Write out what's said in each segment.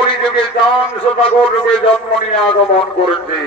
অধিকারী যুগে চান সদাগর রূপে জন্ম নিয়ে আগমন করেছে।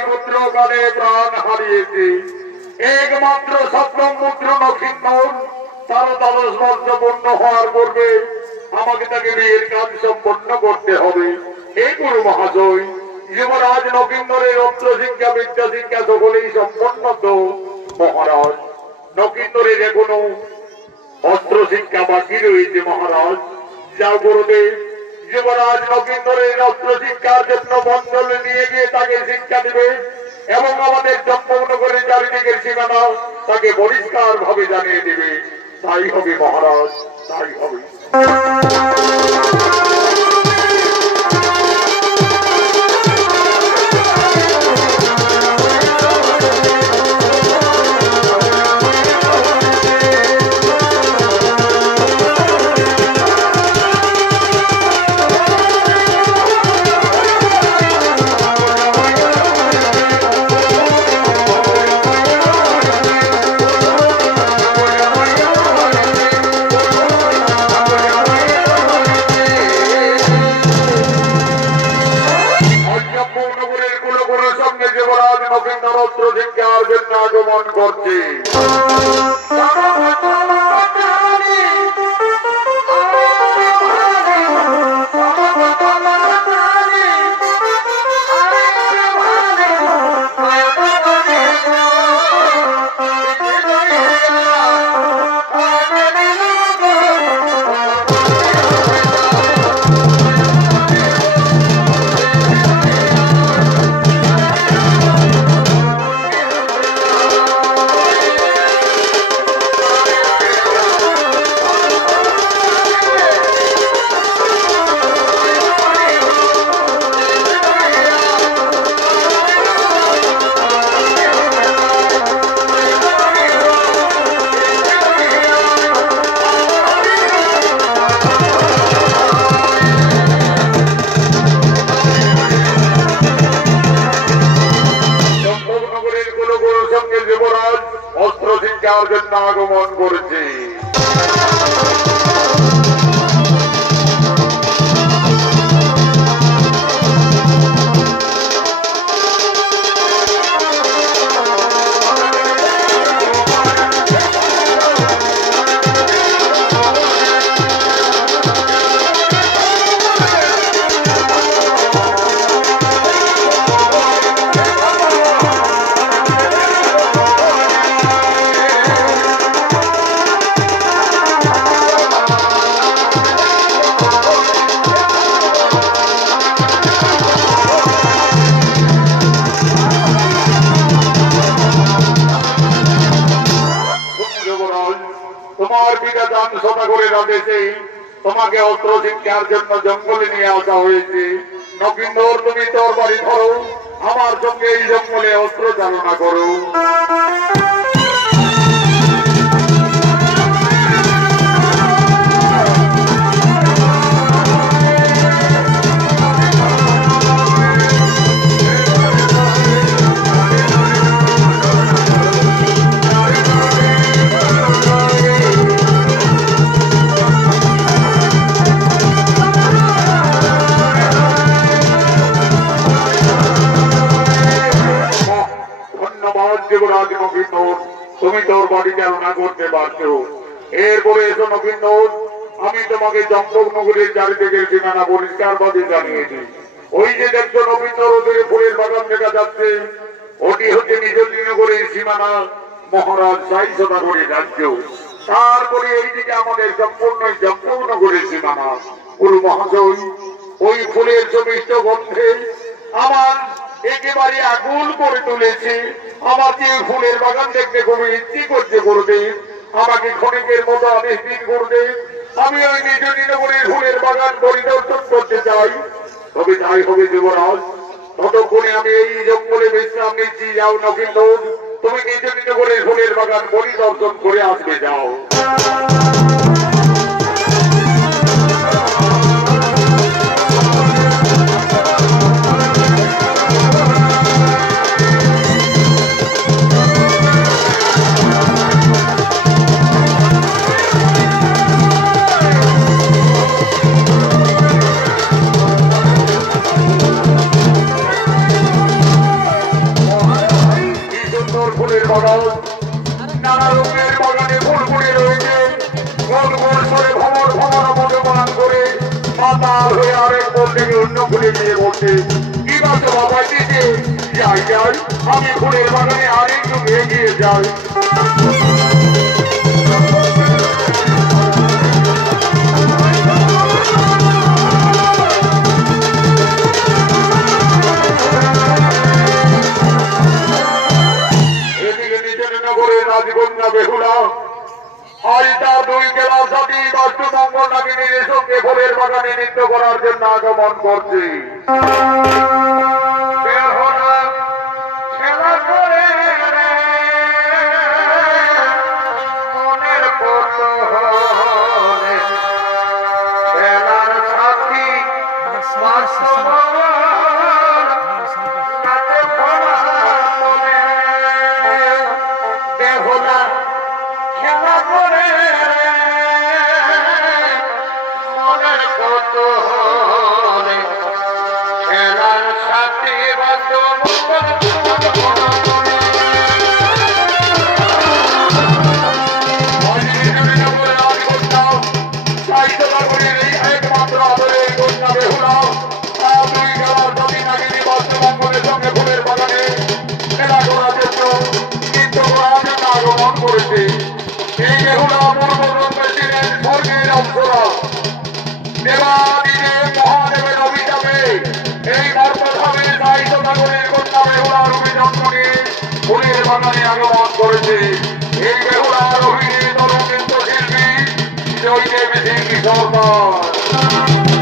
জয়পুত্র কালে প্রাণ হারিয়েছে। একমাত্র সপ্তম পুত্র নক্ষিন্দর তার দ্বাদশ বর্ষ পূর্ণ হওয়ার পূর্বে আমাকে তাকে বিয়ের কাজ সম্পন্ন করতে হবে। হে গুরু মহাশয়, যুবরাজ নকিন্দরের অস্ত্র শিক্ষা বিদ্যা শিক্ষা সকলেই সম্পন্ন তো, মহারাজ। নকিন্দরের এখনও অস্ত্র শিক্ষা বাকি রয়েছে, মহারাজ। যা গুরুদেব যুবরাজ নবীন্দ্রের অস্ত্র শিক্ষার জন্য মন্ডলে নিয়ে গিয়ে তাকে শিক্ষা দেবে এবং আমাদের জন্মনগরের চারিদিকের সীমানা তাকে পরিষ্কার ভাবে জানিয়ে দেবে। তাই হবে মহারাজ, তাই হবে। করে রাখেছে তোমাকে অস্ত্র শিক্ষার জন্য জঙ্গলে নিয়ে আসা হয়েছে। নকিন্দর তুমি তোর বাড়ি ধরো, আমার সঙ্গে এই জঙ্গলে অস্ত্র চালনা করো। তুমি তোর বাড়ি চালনা করতে পারছ। এরপরে এসো নবীন্দর আমি তোমাকে চম্পক নগরীর চারিদিকের ঠিকানা পরিষ্কার ভাবে জানিয়েছি। ওই যে দেখছ নবীন্দর ওদের ফুলের বাগান দেখা যাচ্ছে, ওটি হচ্ছে নিজ নগরীর সীমানা, মহারাজ সাই সদাগরী রাজ্য। তারপরে এইদিকে আমাদের সম্পূর্ণ চম্পক সীমানা। গুরু মহাশয় ওই ফুলের সমিষ্ট গন্ধে আমার একেবারে আগুন করে তুলেছে। আমার যে ফুলের বাগান দেখতে খুবই ইচ্ছে করছে করবে। আমাকে ক্ষণিকের মতো আদেশ দিন করবে। আমি ওই নিজ নগরীর ফুলের বাগান পরিদর্শন করতে চাই। তবে তাই হবে যুবরাজ ততক্ষণে আমি এই জঙ্গলে বিশ্রাম নিচ্ছি। যাও নকিন্দ তুমি নিজ নগরীর ফুলের বাগান পরিদর্শন করে আসবে, যাও। আমি ফুলের বাগানে আরেকটু এগিয়ে যাই। বেহুলা। আজ দুই জেলার সাথী বাস্তু মঙ্গল নাগিনীর সঙ্গে ফুলের বাগানে নৃত্য করার জন্য আগমন করছে। भाई देवी सिंह की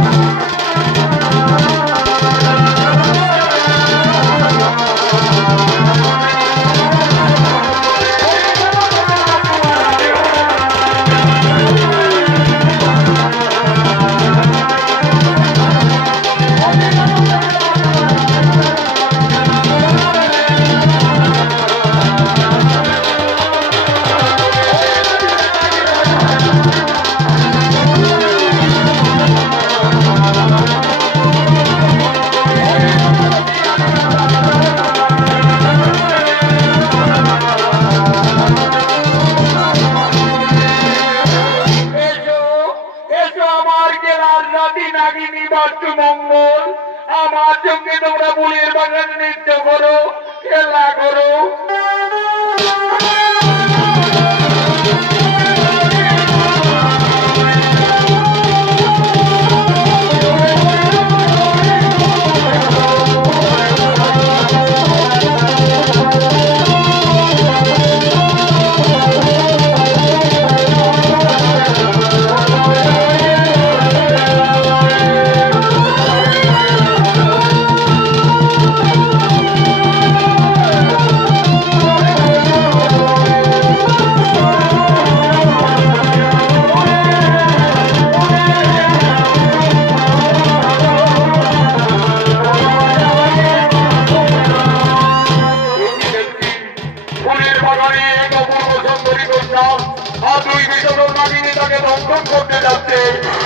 তাকে বন্ধন করতে যাচ্ছে।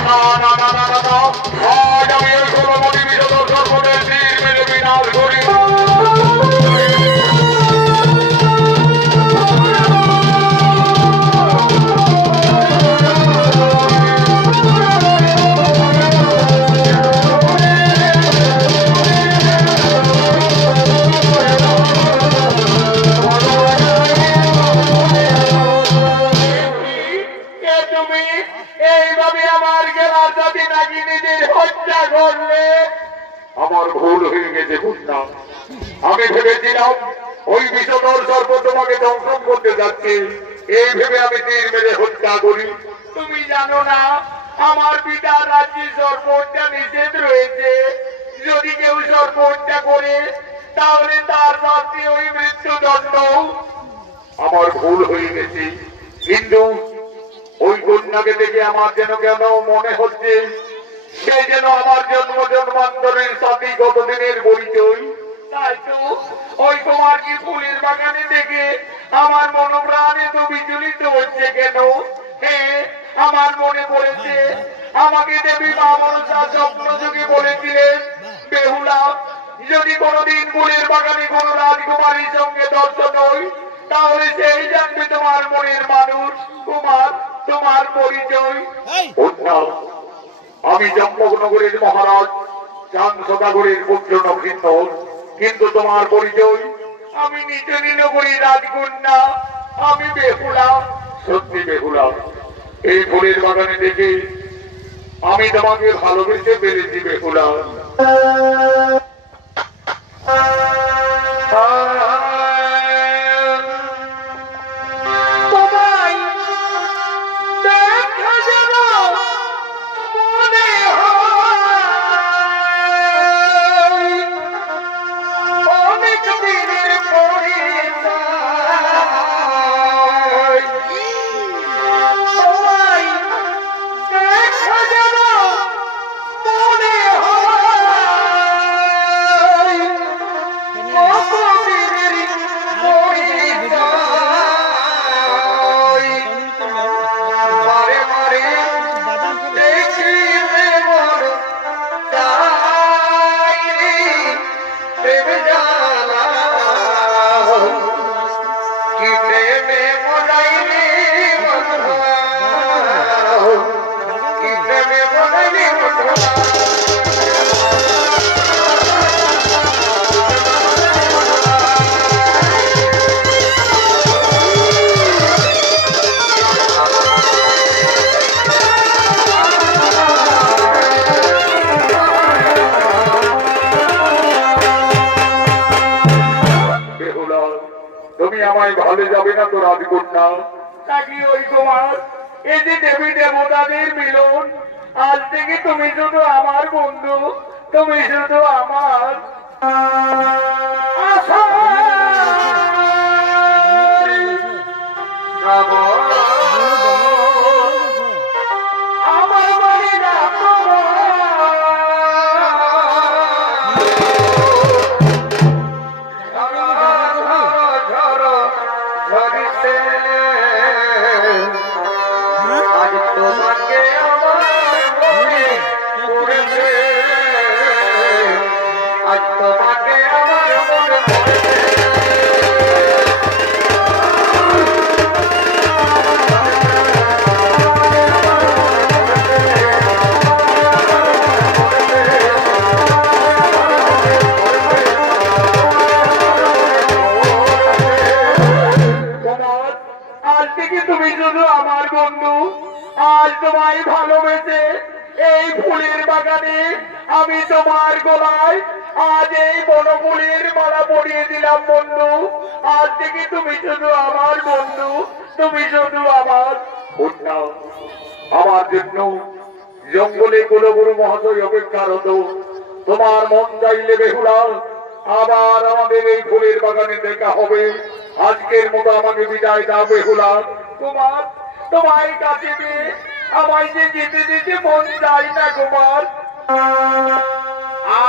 না না না না না আজ আমি এই কোলমণি বিশদ সর্বদের তীর মেরে বিনাশ করি হয়ে গেছে বুঝনা আমি ভেবেছিলাম ওই বিষধর সর্প তোমাকে দংশন করতে যাচ্ছে। এই ভেবে আমি তীর মেরে হত্যা করি। তুমি জানো না, আমার পিতার রাজ্যে সর্বহত্যা নিষেধ রয়েছে। যদি কেউ সর্বহত্যা করে, তাহলে তার শাস্তি ওই মৃত্যুদণ্ড। আমার ভুল হয়ে গেছে। কিন্তু ওই কন্যাকে দেখে আমার যেন কেন মনে হচ্ছে সে যেন আমার জন্ম জন্মান্তরের সাথে কতদিনের পরিচয় তাই তো ওই তোমার কি ফুলের বাগানে দেখে আমার মনোপ্রাণে তো বিচলিত হচ্ছে কেন? আমার মনে পড়েছে আমাকে দেবী মা মনসা স্বপ্ন যুগে বলেছিলেন বেহুলা যদি কোনোদিন ফুলের বাগানে কোন রাজকুমারীর সঙ্গে দর্শন হই তাহলে সেই জানবে তোমার মনের মানুষ তোমার তোমার পরিচয়। আমি জম্মনগরের মহারাজ চাঁদ সদাগরের পুত্র নবৃন্দ কিন্তু তোমার পরিচয়? আমি নিচে নীলগরী রাজকন্যা, আমি বেহুলা, সত্যি বেহুলা। এই ফুলের বাগানে দেখে আমি তোমাকে ভালোবেসে পেরেছি বেহুলা। তোমায় আমায় ভালো যাবে না তো রাজকন্যা নাকি ওই তোমার। এই যে দেবী দেবতাদের মিলন আজ থেকে তুমি শুধু আমার বন্ধু তুমি শুধু আমার আশা। তুমি শুধু আমার কন্যা আমার জন্য জঙ্গলে কুলগুরু মহাশয় অপেক্ষারত তোমার মন চাইলে বেহুলা, আবার আমাদের এই ফুলের বাগানে দেখা হবে। আজকের মতো আমাকে বিদায় দাও বেহুলা। তোমার তোমার কাছে আমায় যে যেতে দিতে মন চাই না কুমার আ